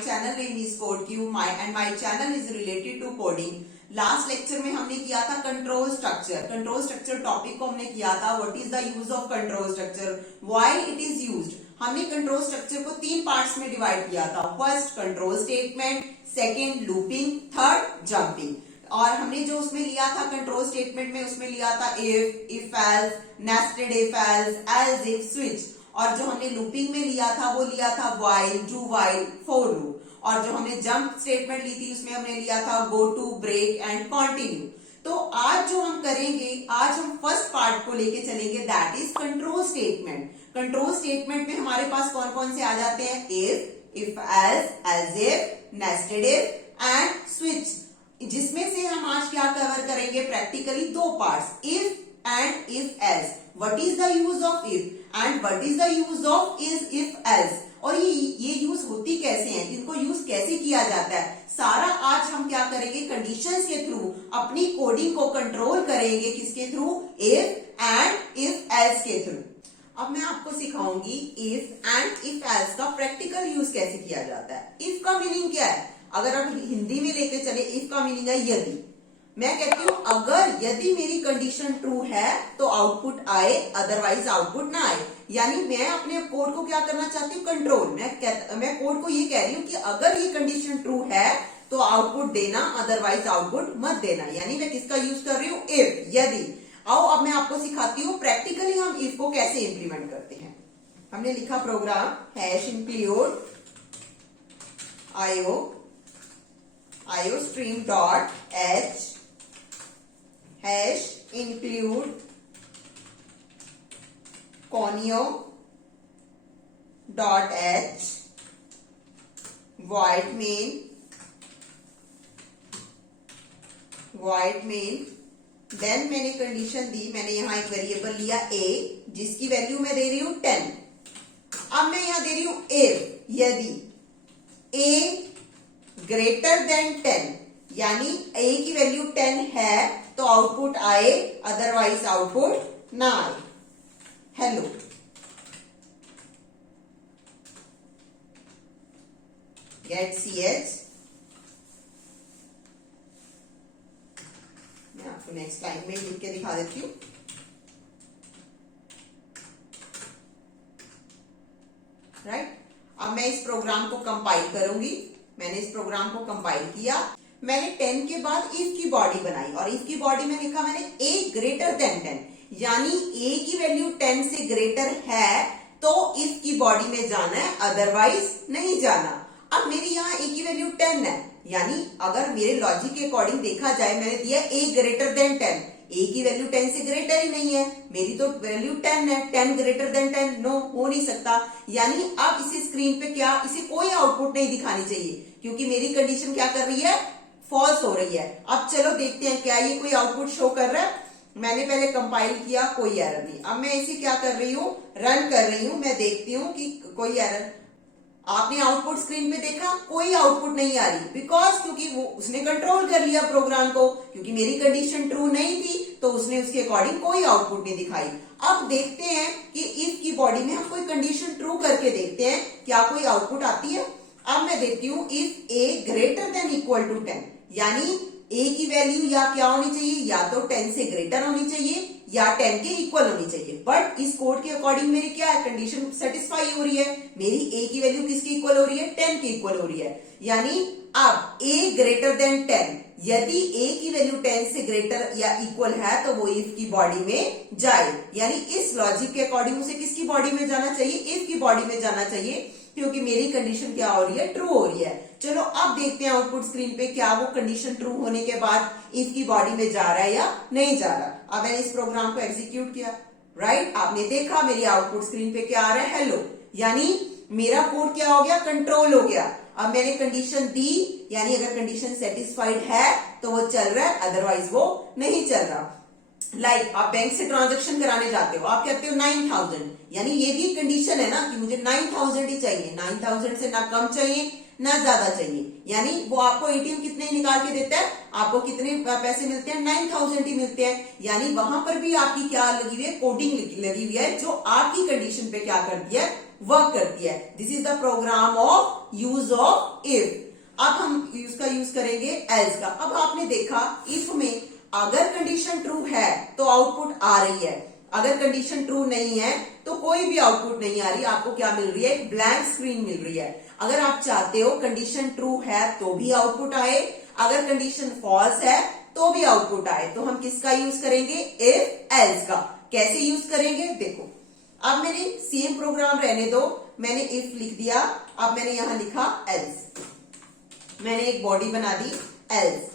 channel name is CodeQ and my channel is related to coding. Last lecture में हमने किया था control structure topic को हमने किया था what is the use of control structure, why it is used. हमने कंट्रोल स्ट्रक्चर को 3 पार्ट्स में डिवाइड किया था, first control statement, second looping, third jumping. और हमने जो उसमें लिया था कंट्रोल स्टेटमेंट में उसमें लिया था if else, nested if else if, switch. और जो हमने लूपिंग में लिया था वो लिया था while, do while, for loop. और जो हमने जंप स्टेटमेंट ली थी उसमें हमने लिया था go to, break and continue. तो आज जो हम करेंगे, आज हम फर्स्ट पार्ट को लेके चलेंगे, that is control statement. Control statement में हमारे पास कौन कौन से आ जाते हैं, if else, else if, nested if and switch. जिसमें से हम आज क्या कवर करेंगे, practically 2 parts, if and if else. What is the use of if and what is the use of if else, और ये यूज होती कैसे हैं, इनको यूज कैसे किया जाता है, सारा आज हम क्या करेंगे, कंडीशंस के थ्रू अपनी कोडिंग को कंट्रोल करेंगे। किसके through, if and if else के थ्रू। अब मैं आपको सिखाऊंगी इफ एंड इफ एल्स का प्रैक्टिकल यूज कैसे किया जाता है। इफ का मीनिंग क्या है, अगर हम हिंदी में लेके चले, इफ का मीनिंग है यदि। मैं कहती हूं अगर यदि मेरी कंडीशन ट्रू है तो आउटपुट आए, अदरवाइज आउटपुट ना आए। यानी मैं अपने कोड को क्या करना चाहती हूँ, कंट्रोल। मैं कोड को ये कह रही हूँ कि अगर ये कंडीशन ट्रू है तो आउटपुट देना, अदरवाइज आउटपुट मत देना। यानी मैं किसका यूज कर रही हूँ, इफ, यदि। आओ अब मैं आपको सिखाती हूँ प्रैक्टिकली हम इफ को कैसे इंप्लीमेंट करते हैं। हमने लिखा program hash include iostream dot h hash include conio dot h void main। Then मैंने कंडीशन दी, मैंने यहां एक वेरिएबल लिया a जिसकी वैल्यू मैं दे रही हूं 10। अब मैं यहां दे रही हूं if, यदि a ग्रेटर देन 10, यानी a की वैल्यू 10 है तो आउटपुट आए, अदरवाइज आउटपुट ना आए। Hello, get ch। मैं आपको नेक्स्ट लाइन में लिख के दिखा देती हूं। राइट, अब मैं इस प्रोग्राम को कंपाइल करूंगी। मैंने इस प्रोग्राम को कंपाइल किया, मैंने 10 के बाद इफ की बॉडी बनाई और इफ की बॉडी में लिखा मैंने a ग्रेटर देन 10, यानी a की वैल्यू 10 से ग्रेटर है तो इफ की बॉडी में जाना है, अदरवाइज नहीं जाना। अब मेरी यहाँ a की वैल्यू 10 है, यानी अगर मेरे लॉजिक के अकॉर्डिंग देखा जाए, मैंने दिया a ग्रेटर देन 10, a की वैल्यू 10 से ग्रेटर ही नहीं है, मेरी तो वैल्यू 10 है, 10 ग्रेटर देन 10 नो हो नहीं सकता। यानी अब इसे स्क्रीन पे क्या, इसे कोई आउटपुट नहीं दिखानी चाहिए क्योंकि मेरी कंडीशन क्या कर रही है, फॉल्स हो रही है। अब चलो देखते हैं क्या ये कोई आउटपुट शो कर रहा है। मैंने पहले कंपाइल किया, कोई एरर नहीं। अब मैं इसे क्या कर रही हूँ, रन कर रही हूँ। मैं देखती हूँ कि कोई एरर, आपने आउटपुट स्क्रीन पे देखा, कोई आउटपुट नहीं आ रही, बिकॉज क्योंकि वो उसने कंट्रोल कर लिया प्रोग्राम को, क्योंकि मेरी कंडीशन ट्रू नहीं थी तो उसने उसके अकॉर्डिंग कोई आउटपुट नहीं दिखाई। अब देखते हैं कि इफ की बॉडी में हम कोई कंडीशन ट्रू करके देखते हैं क्या कोई आउटपुट आती है। अब मैं देखती हूँ if a greater than equal to 10, यानी a की वैल्यू या क्या होनी चाहिए, या तो 10 से ग्रेटर होनी चाहिए या 10 के इक्वल होनी चाहिए। बट इस कोड के अकॉर्डिंग मेरी क्या है, कंडीशन सेटिस्फाई हो रही है, मेरी a की वैल्यू किसकी इक्वल हो रही है, 10 के इक्वल हो रही है। यानी अब a ग्रेटर देन 10, यदि a की वैल्यू 10 से ग्रेटर या इक्वल है तो वो इफ की बॉडी में जाए। यानी इस लॉजिक के अकॉर्डिंग उसे किसकी बॉडी में जाना चाहिए, इफ की बॉडी में जाना चाहिए, क्योंकि मेरी कंडीशन क्या हो रही है, ट्रू हो रही है। चलो अब देखते हैं आउटपुट स्क्रीन पे क्या वो कंडीशन ट्रू होने के बाद इफ की बॉडी में जा रहा है या नहीं जा रहा। अब मैंने इस प्रोग्राम को एग्जीक्यूट किया, राइट, आपने देखा मेरी आउटपुट स्क्रीन पे क्या आ रहा है, हेलो। यानी मेरा कोड क्या हो गया, कंट्रोल हो गया। अब मैंने कंडीशन दी, यानी अगर कंडीशन सेटिस्फाइड है तो वो चल रहा है, अदरवाइज वो नहीं चल रहा। लाइक आप बैंक से ट्रांजैक्शन कराने जाते हो, आप कहते हो 9000, यानी ये भी कंडीशन है ना कि मुझे 9000 ही चाहिए, 9000 से ना कम चाहिए ना ज्यादा चाहिए। यानी वो आपको एटीएम कितने निकाल के देता है, आपको कितने पैसे मिलते हैं, 9000 ही मिलते हैं। यानी वहां पर भी आपकी क्या लगी हुई है, कोडिंग लगी हुई है जो आपकी कंडीशन पे क्या करती है, वर्क करती है। This is the program of use of if. अब हम इसका यूज करेंगे एल्स का। अब आपने देखा इफ में अगर कंडीशन ट्रू है तो आउटपुट आ रही है, अगर कंडीशन ट्रू नहीं है तो कोई भी आउटपुट नहीं आ रही, आपको क्या मिल रही है, ब्लैंक स्क्रीन मिल रही है। अगर आप चाहते हो कंडीशन ट्रू है तो भी आउटपुट आए, अगर कंडीशन फॉल्स है तो भी आउटपुट आए, तो हम किसका यूज करेंगे, इफ एल्स का। कैसे यूज करेंगे देखो, अब मैंने सेम प्रोग्राम रहने दो, मैंने इफ लिख दिया, अब मैंने यहां लिखा एल्स, मैंने एक बॉडी बना दी else.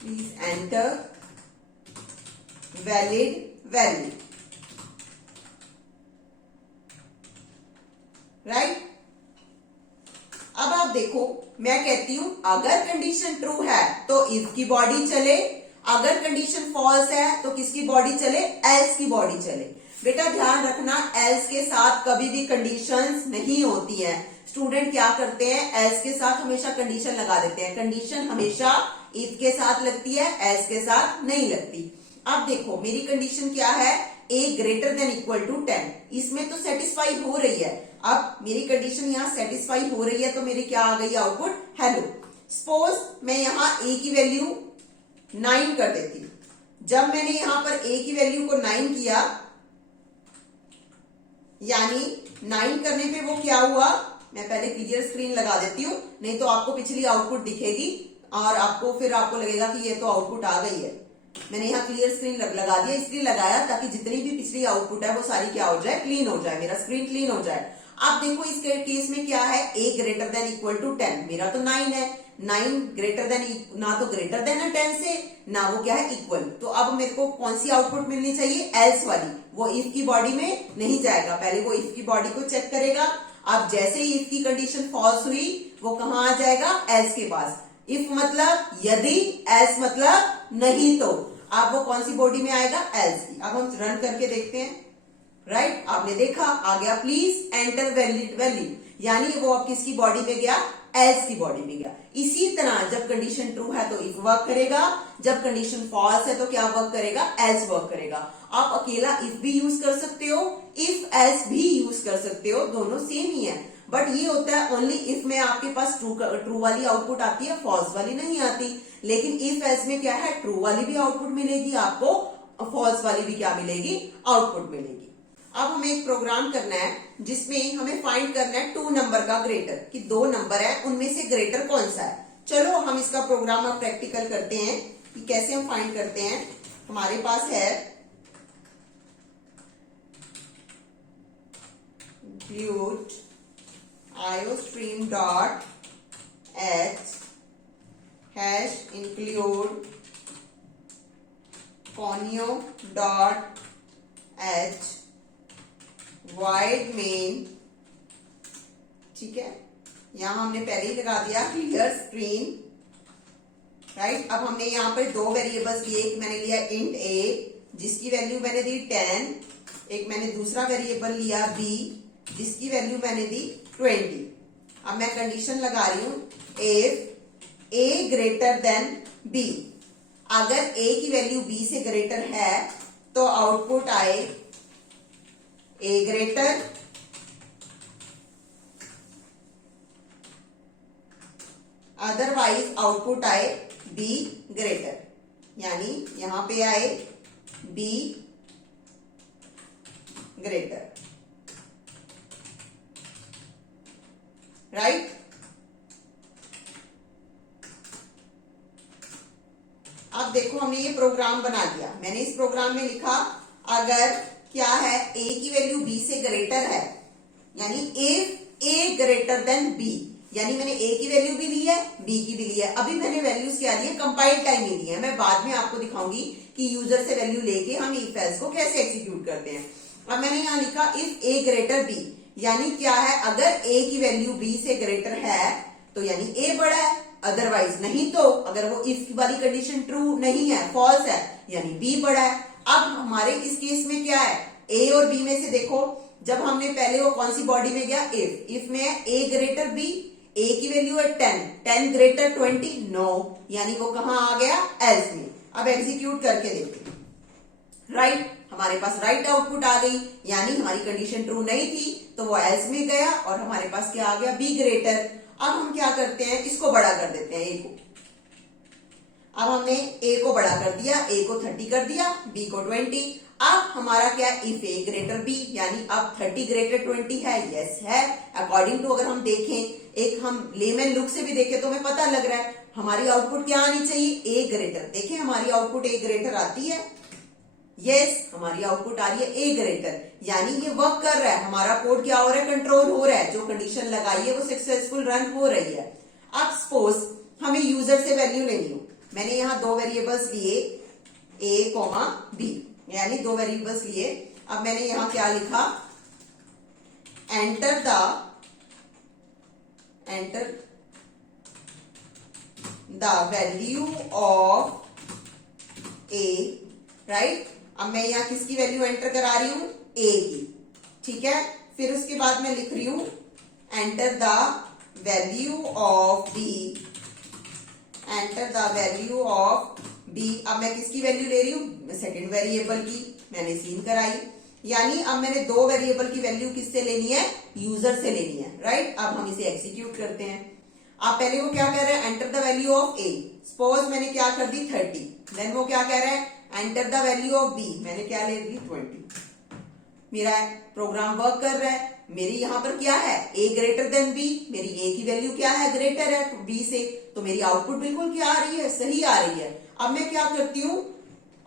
Please enter valid value, right. अब आप देखो मैं कहती हूं अगर कंडीशन ट्रू है तो इफ की बॉडी चले, अगर कंडीशन फॉल्स है तो किसकी बॉडी चले, एल्स की बॉडी चले। बेटा ध्यान रखना एल्स के साथ कभी भी कंडीशंस नहीं होती है। स्टूडेंट क्या करते हैं, एल्स के साथ हमेशा कंडीशन लगा देते हैं। कंडीशन हमेशा इफ के साथ लगती है, एल्स के साथ नहीं लगती। अब देखो मेरी कंडीशन क्या है, a greater than equal to 10, इसमें तो सेटिस्फाई हो रही है। अब मेरी कंडीशन यहाँ सेटिस्फाई हो रही है तो मेरी क्या आ गई आउटपुट, हेलो। सपोज मैं यहाँ a की वैल्यू 9 कर देती हूं। जब मैंने यहां पर a की वैल्यू को 9 किया, यानी 9 करने पे वो क्या हुआ, मैं पहले क्लियर स्क्रीन लगा देती हूं, नहीं तो आपको पिछली आउटपुट दिखेगी और फिर आपको लगेगा कि ये तो आउटपुट आ गई है। मैंने यहाँ क्लियर स्क्रीन लगा दिया, इसलिए लगाया ताकि जितनी भी पिछली आउटपुट है वो सारी क्या हो जाए, क्लीन हो जाए, मेरा स्क्रीन क्लीन हो जाए। अब देखो इस केस में क्या है, a greater than equal to 10, मेरा तो 9 है, 9 ग्रेटर देन, ना तो ग्रेटर देन है 10 से, ना वो क्या है इक्वल। तो अब मेरे को कौन सी आउटपुट मिलनी चाहिए, एल्स वाली। वो इफ की बॉडी में नहीं जाएगा, पहले वो इफ की बॉडी को चेक करेगा। अब जैसे ही इफ की कंडीशन फॉल्स हुई वो कहां आ जाएगा, एल्स के पास। इफ मतलब यदि, एल्स मतलब नहीं तो। अब वो कौन सी बॉडी में आएगा, एल्स की। अब हम रन करके देखते हैं, राइट। आपने देखा आ गया, प्लीज एंटर वैलिड वैल्यू, यानी वो अब किसकी बॉडी में गया, एल्स की बॉडी में गया। इसी तरह जब कंडीशन ट्रू है तो इफ वर्क करेगा, जब कंडीशन फॉल्स है तो क्या वर्क करेगा, एल्स वर्क करेगा। आप अकेला इफ भी यूज कर सकते हो, इफ एल्स भी यूज कर सकते हो, दोनों सेम ही है। बट ये होता है ओनली इफ में आपके पास ट्रू वाली आउटपुट आती है, फॉल्स वाली नहीं आती। लेकिन इफ एल्स में क्या है, ट्रू वाली भी आउटपुट मिलेगी आपको, फॉल्स वाली भी क्या मिलेगी, आउटपुट मिलेगी। अब हमें एक प्रोग्राम करना है जिसमें हमें फाइंड करना है 2 नंबर का ग्रेटर, कि 2 नंबर है उनमें से ग्रेटर कौन सा है। चलो हम इसका प्रोग्राम अब प्रैक्टिकल करते हैं कि कैसे हम फाइंड करते हैं। हमारे पास है include iostream dot h hash include conio dot h void main, ठीक है। यहां हमने पहले ही लगा दिया क्लियर स्क्रीन, राइट। अब हमने यहाँ पर 2 वेरिएबल्स लिए, एक मैंने लिया इंट a जिसकी वैल्यू मैंने दी 10, एक मैंने दूसरा वेरिएबल लिया b जिसकी वैल्यू मैंने दी 20। अब मैं कंडीशन लगा रही हूं, if a greater then b, अगर a की वैल्यू b से ग्रेटर है तो आउटपुट आए a ग्रेटर, अदरवाइज आउटपुट आए b ग्रेटर, यानी यहां पे आए b ग्रेटर, राइट। अब देखो हमने ये प्रोग्राम बना दिया। मैंने इस प्रोग्राम में लिखा अगर क्या है, a की वैल्यू b से ग्रेटर है, यानी if a greater then b, यानी मैंने a की वैल्यू भी ली है, b की भी ली है। अभी मैंने वैल्यूज क्या ली है, कंपाइल टाइम में ली है। मैं बाद में आपको दिखाऊंगी कि यूजर से वैल्यू लेके हम इफ एल्स को कैसे एग्जीक्यूट करते हैं। अब मैंने यहां लिखा इफ a ग्रेटर b, यानी क्या है, अगर a की वैल्यू b से ग्रेटर है तो यानी a बड़ा है, अदरवाइज नहीं तो, अगर वो इफ वाली कंडीशन ट्रू नहीं है, फॉल्स है, यानी b बड़ा है। अब हमारे इस केस में क्या है, a और b में से देखो, जब हमने पहले वो कौन सी बॉडी में गया, इफ में है a ग्रेटर b, a की वैल्यू है 10, 10 ग्रेटर 20, नो, यानी वो कहां आ गया, एल्स में। अब एग्जीक्यूट करके देखते हैं। राइट, हमारे पास राइट आउटपुट आ गई, यानी हमारी कंडीशन ट्रू नहीं थी तो वो एल्स में गया और हमारे पास क्या आ गया, बी ग्रेटर। अब हम क्या करते हैं, इसको बड़ा कर देते हैं ए को। अब हमने ए को बड़ा कर दिया, ए को 30 कर दिया, बी को 20। अब हमारा क्या, इफ ए ग्रेटर बी, यानी अब 30 ग्रेटर 20 है, यस है। अकॉर्डिंग टू अगर हम देखें, एक हम लेमन लुक से भी देखें तो हमें पता लग रहा है हमारी आउटपुट क्या आनी चाहिए, ए ग्रेटर। देखें हमारी आउटपुट ए ग्रेटर आती है, यस हमारी आउटपुट आ रही है ए ग्रेटर, यानी ये वर्क कर रहा है, हमारा कोड क्या हो रहा है, कंट्रोल हो रहा है, जो कंडीशन लगाई है वो सक्सेसफुल रन हो रही है। अब सपोज हमें यूजर से वैल्यू लेनी हो, मैंने यहां दो वेरिएबल्स लिए ए कॉमा बी, यानी दो वेरिएबल्स लिए। अब मैंने यहां क्या लिखा, enter the value of A, right. अब मैं यहां किसकी वैल्यू एंटर करा रही हूं, ए की, ठीक है। फिर उसके बाद मैं लिख रही हूं enter the value of B, enter the value of B. अब मैं किसकी वैल्यू ले रही हूं, सेकंड वेरिएबल की, मैंने सीन कराई, यानी अब मैंने दो वेरिएबल की वैल्यू किससे लेनी है, यूजर से लेनी है, राइट। अब हम इसे एग्जीक्यूट करते हैं। आप पहले वो क्या कह रहे हैं, enter the value of A, suppose मैंने क्या कर दी 30, देन वो क्या कह रहे हैं, enter the value of B, मैंने क्या ले ली 20। मेरा प्रोग्राम वर्क कर रहा है, मेरी यहां पर क्या है, ए ग्रेटर देन बी, मेरी ए की वैल्यू क्या है, ग्रेटर है बी से, तो मेरी आउटपुट बिल्कुल क्या आ रही है, सही आ रही है। अब मैं क्या करती हूं,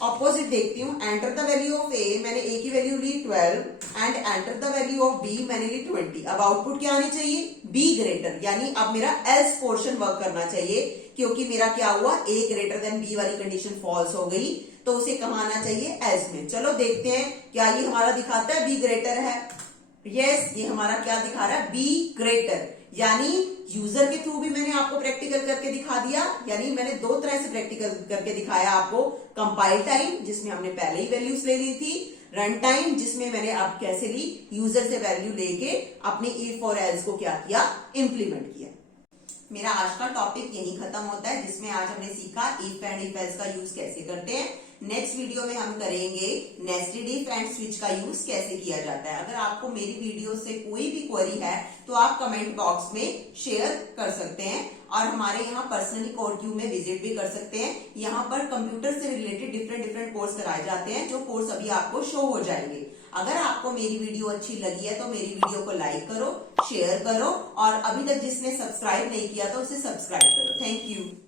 ऑपोजिट देखती हूं, enter the value of A, मैंने ए की वैल्यू ली 12 and enter the value of B, मैंने ली 20। अब आउटपुट क्या आनी चाहिए, बी ग्रेटर, यानी अब मेरा एल्स पोर्शन वर्क करना चाहिए, क्योंकि मेरा क्या हुआ, ए ग्रेटर देन बी वाली कंडीशन फॉल्स हो गई, तो उसे कहाँ आना चाहिए, एल्स में। चलो देखते हैं क्या ये हमारा दिखाता है बी ग्रेटर है, यस ये हमारा क्या दिखा रहा है, बी ग्रेटर, यानी यूजर के थ्रू भी मैंने आपको प्रैक्टिकल करके दिखा दिया, यानी मैंने दो तरह से प्रैक्टिकल करके दिखाया आपको, कंपाइल टाइम जिसमें हमने पहले ही वैल्यूज ले ली थी, रन टाइम जिसमें मैंने आप कैसे ली, यूजर से वैल्यू लेके अपने इफ और एल्स को क्या किया, इंप्लीमेंट किया। मेरा आज का टॉपिक यही खत्म होता है, जिसमें आज हमने सीखा इफ एंड इफ एल्स का यूज कैसे करते हैं। नेक्स्ट वीडियो में हम करेंगे नेस्टेड इफ एंड स्विच का यूज कैसे किया जाता है। अगर आपको मेरी वीडियो से कोई भी क्वेरी है तो आप कमेंट बॉक्स में शेयर कर सकते हैं, और हमारे यहाँ पर्सनली कोड क्यू में विजिट भी कर सकते हैं। यहाँ पर कंप्यूटर से रिलेटेड डिफरेंट कोर्स कराए जाते हैं, जो कोर्स अभी आपको शो हो जाएंगे। अगर आपको मेरी वीडियो अच्छी लगी है तो मेरी वीडियो को लाइक करो, शेयर करो, और अभी तक जिसने सब्सक्राइब नहीं किया तो उसे सब्सक्राइब करो। Thank you.